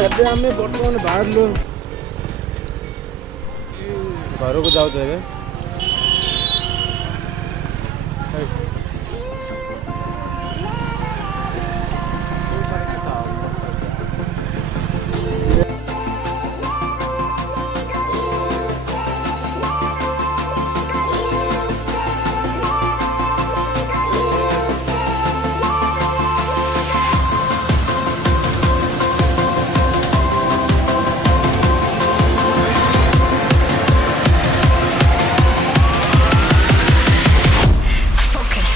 ଏବେ ଆମେ ବର୍ତ୍ତମାନ ବାହାରିଲୁ ଘରକୁ ଯାଉଛୁ ଏବେ। Focus.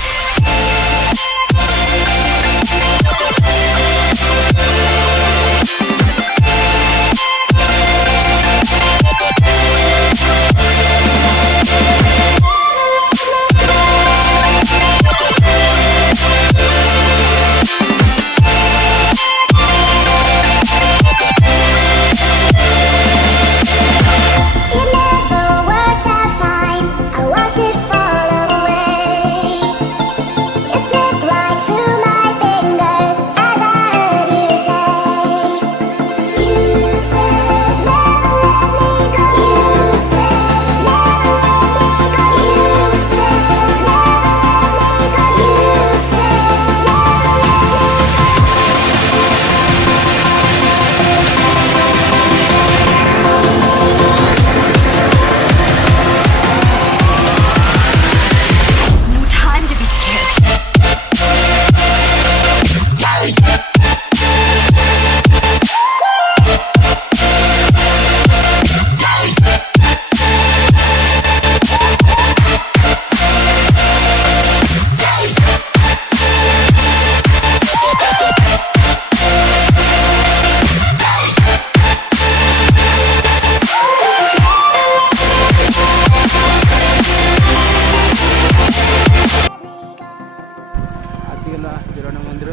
ଜୋରଣା ମନ୍ଦିର।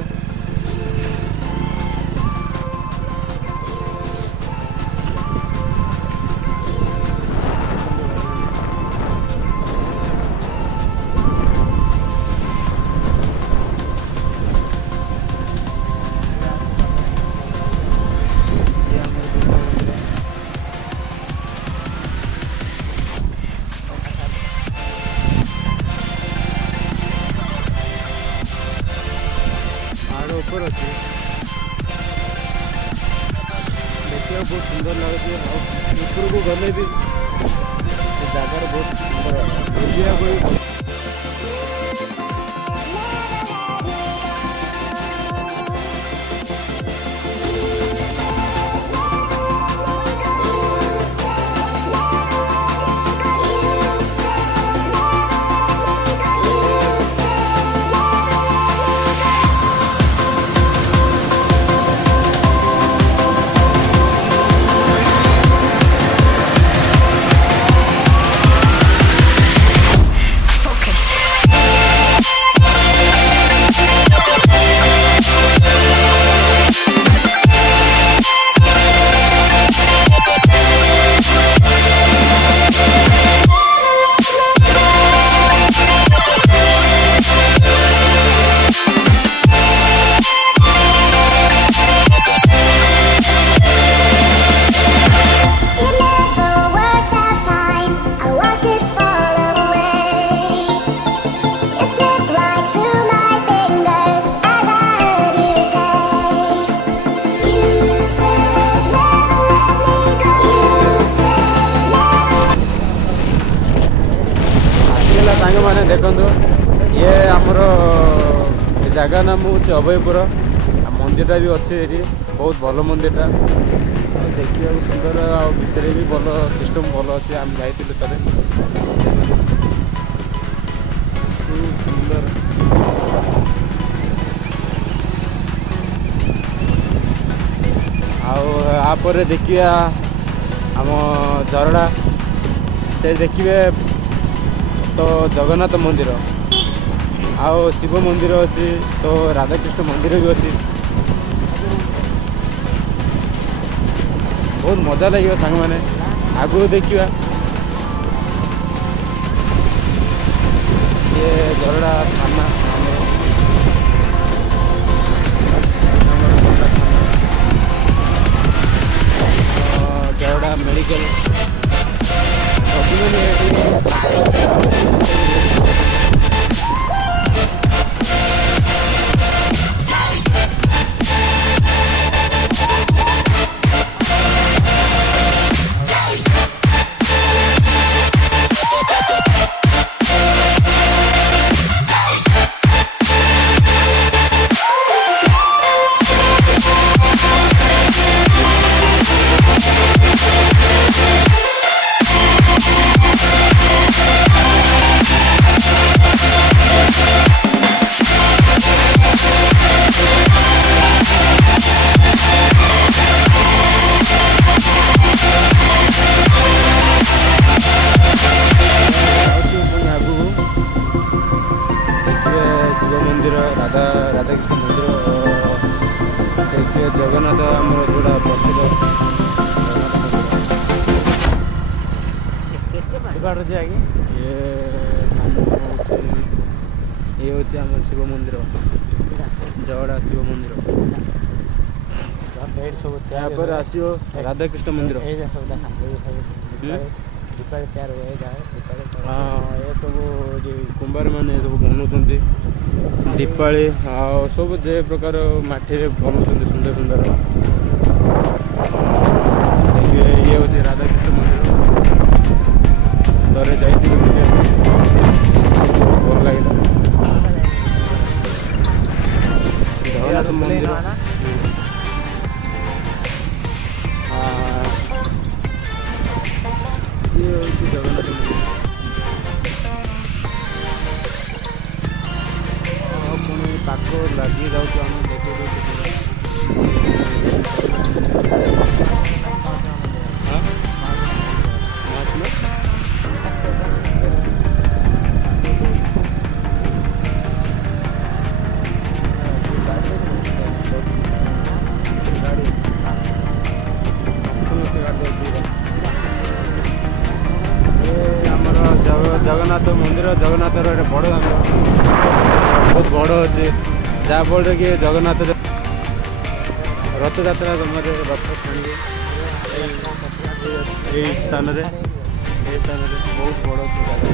ऊपर अच्छे देखिए बहुत सुंदर लगे ऊपर को गले भी जगार बहुत सुंदर मैंने देखो ये आमर जगह नाम हूँ अभयपुर मंदिरटा भी अच्छे ये बहुत भल मंदिरटा देखा सुंदर आर भी भल सिस्टम भल अच्छे आम जाइलु थे सुंदर आपर देखिया आम झरड़ा से देखिए तो जगन्नाथ मंदिर आओ शिव मंदिर अच्छी तो राधाकृष्ण मंदिर भी अच्छी बहुत मजा लगे सांग मैंने आगु देखा ये झरड़ा थाना झरड़ा मेडिकल राधाकृष्ण मंदिर देखिए जगन्नाथ आम जोड़ा प्रसिद्ध ये हूँ आम शिव मंदिर जगड़ा शिव मंदिर यहाँ आसो राधाकृष्ण मंदिर हाँ ये सब कुंभार मैंने सब बनाऊँच दीपावली सब जे प्रकार मटी बनाऊँ सुंदर सुंदर ये हूँ राधाकृष्ण मंदिर थोड़े जाइए भल लगे जगन्नाथ मंदिर ये हूँ जगन्नाथ मंदिर पुणी पाक लगी जाऊँ आम ଜଗନ୍ନାଥର ଗୋଟେ ବଡ଼ ଦାଣ୍ଡ ବହୁତ ବଡ଼ ଅଛି, ଯାହାଫଳରେ କି ଜଗନ୍ନାଥ ରଥଯାତ୍ରା ସମୟରେ ରଥ ଟାଣିବେ এই ସ୍ଥାନରେ ବହୁତ ବଡ଼ ଅଛି ଜାଗା।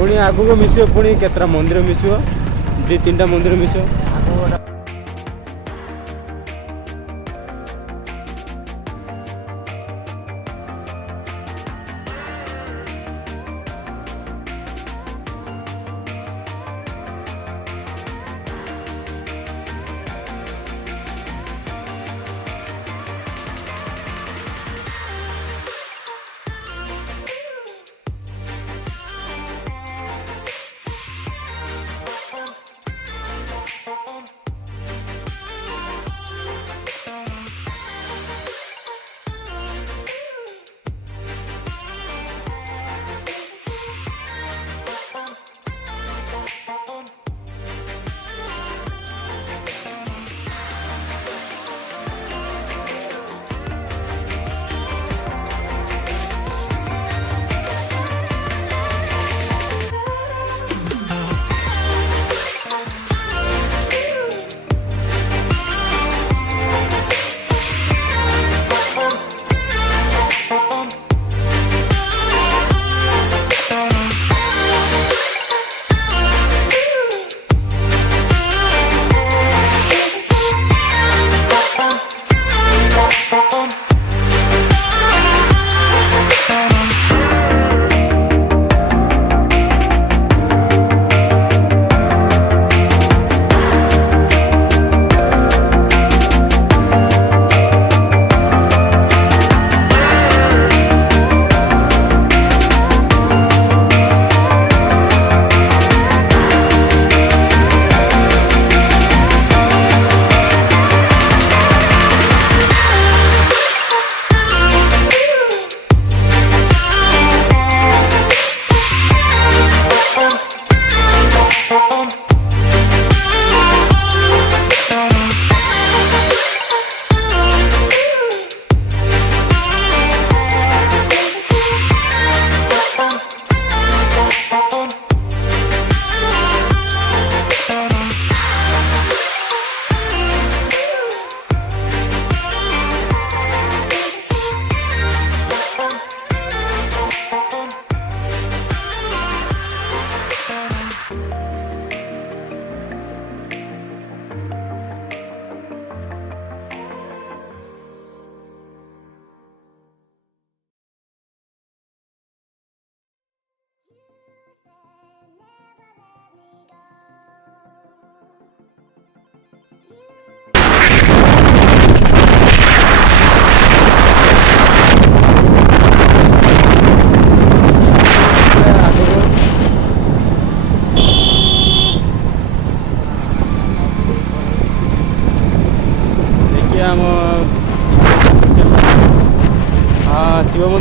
पुणी आगू मिसियो पुणी केतरा मंदिर मिसियो 2-3टा मंदिर मिसियो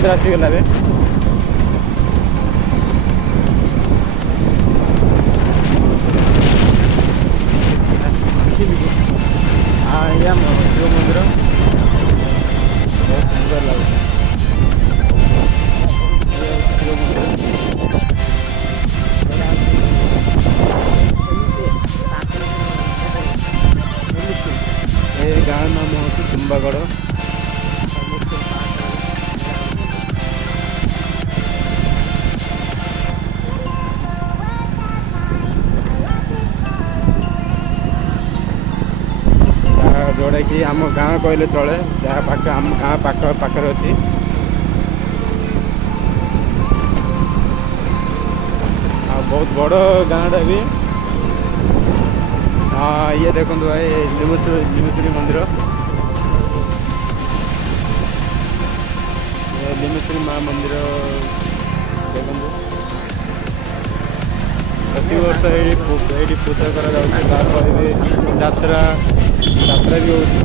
ମନ୍ଦିର ଆସିଗଲା ଏବେ। ଇଏ ଆମ ଶିବ ମନ୍ଦିର ବହୁତ ସୁନ୍ଦର ଲାଗୁଛି। ଶିବ ମନ୍ଦିର ଏ ଗାଁ ନାମ ହେଉଛି ତୁମ୍ବାଗଡ଼। ଯେଉଁଟାକି ଆମ ଗାଁ କହିଲେ ଚଳେ, ଯାହା ପାଖ ଆମ ଗାଁ ପାଖରେ ଅଛି। ଆଉ ବହୁତ ବଡ଼ ଗାଁଟା ବି। ଇଏ ଦେଖନ୍ତୁ ଭାଇ ଲିମେଶ୍ୱରୀ ମନ୍ଦିର, ଲିମେଶ୍ୱରୀ ମା ମନ୍ଦିର ଦେଖନ୍ତୁ। ପ୍ରତିବର୍ଷ ଏଇଠି ପୂଜା କରାଯାଉଛି। ତାପରେ ବି ଯାତ୍ରା ବି ହେଉଛି।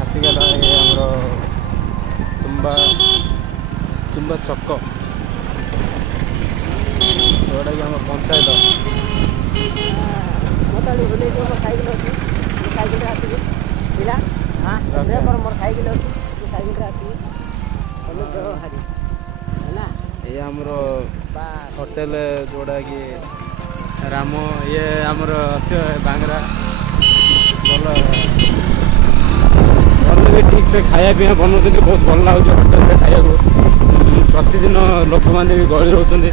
ଆସିଗଲା ଏ ଆମର ତୁମ୍ବା ଛକ, ଯେଉଁଟାକି ଆମ ପଞ୍ଚାୟତ। ଇଏ ଆମର ହୋଟେଲ ଯେଉଁଟାକି ରାମ, ଇଏ ଆମର ଅଛି ବାଙ୍ଗରା। ଭଲ ବି ଠିକ୍ ସେ ଖାଇବା ପିଇବା ବନାଉଛନ୍ତି, ବହୁତ ଭଲ ଲାଗୁଛି ହୋଟେଲରେ ଖାଇବାକୁ। ପ୍ରତିଦିନ ଲୋକମାନେ ବି ଗହଳି ରହୁଛନ୍ତି।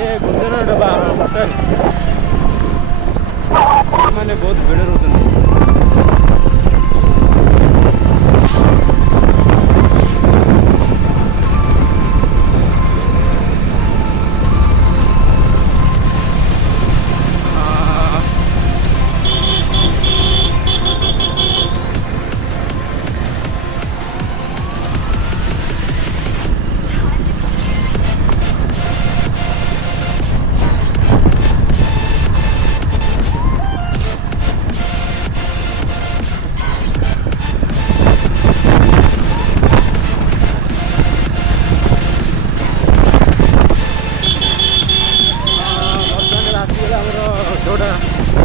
ये गुंजन डबा होटल मैंने बहुत भिड़ रोते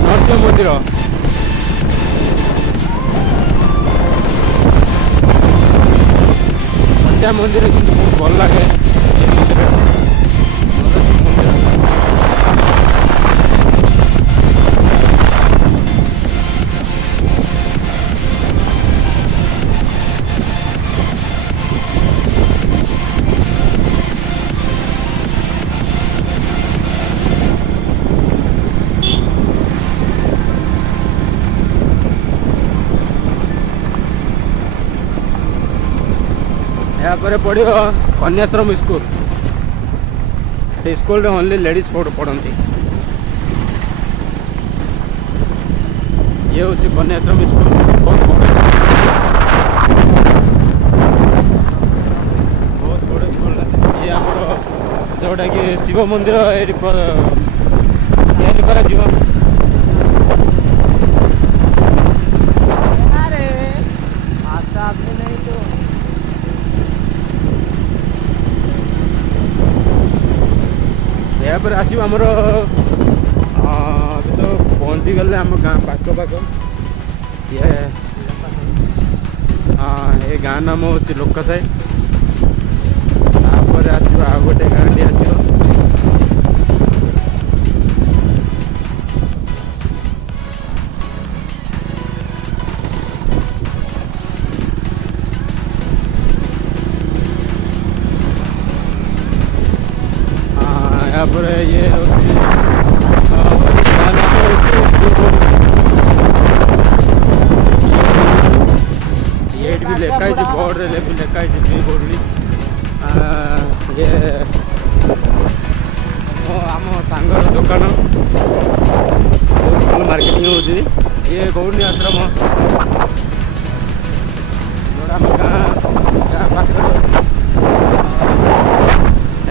नरसिंह मंदिर मंदिर किंतु बहुत भल लगे यहाँ पढ़ो कन्याश्रम स्कूल से स्कूल ओनली लेडीज पढ़ती ये हूँ कन्याश्रम स्कूल बहुत बड़ा स्कूल ये आम जोटा कि ଶିବ ମନ୍ଦିର ଏଠି ତିଆରି କରାଯିବ। ଏହାପରେ ଆସିବ ଆମର ଏବେ ତ ପହଞ୍ଚିଗଲେ ଆମ ଗାଁ ପାଖ ଇଏ ଏ ଗାଁ ନାମ ହେଉଛି ଲୋକସାହି। ତାପରେ ଆସିବ ଆଉ ଗୋଟେ ଗାଁଟି ଆସିବ। ତାପରେ ଇଏ ହେଉଛି ଗାଁ ନାମ ହେଉଛି ଏଇଠି ବି ଲେଖା ହେଇଛି ବୋର୍ଡ଼ରେ ଲେଖା ହେଇଛି ଦୁଇ ବୋର୍ଡ଼ରେ। ଇଏ ଆମ ସାଙ୍ଗର ଦୋକାନ ବହୁତ ଭଲ ମାର୍କେଟିଂ ହେଉଛି। ଇଏ ଗୌରୀ ଆଶ୍ରମ ଯେଉଁଟା ଆମ ଗାଁ ପାଖରେ।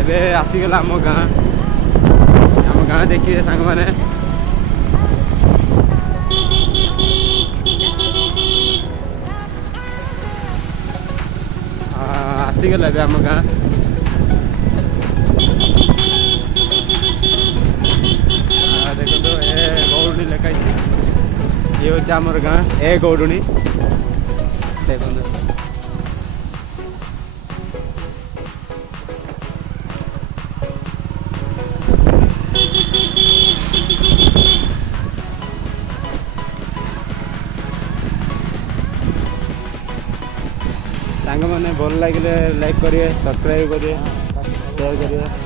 ଏବେ ଆସିଗଲା ଆମ ଗାଁ ଦେଖିବେ ସାଙ୍ଗମାନେ। ଆସିଗଲା ଏବେ ଆମ ଗାଁ। ଦେଖନ୍ତୁ ଏ ଗୌଡ଼ୁଣୀ ଲେଖା ହେଇଛି। ଇଏ ହେଉଛି ଆମର ଗାଁ ଏ ଗୌଡ଼ୁଣୀ। ଦେଖନ୍ତୁ ସାଙ୍ଗମାନେ ଭଲ ଲାଗିଲେ ଲାଇକ୍ କରିବେ, ସବସ୍କ୍ରାଇବ୍ କରିବେ, ସେୟାର କରିବେ।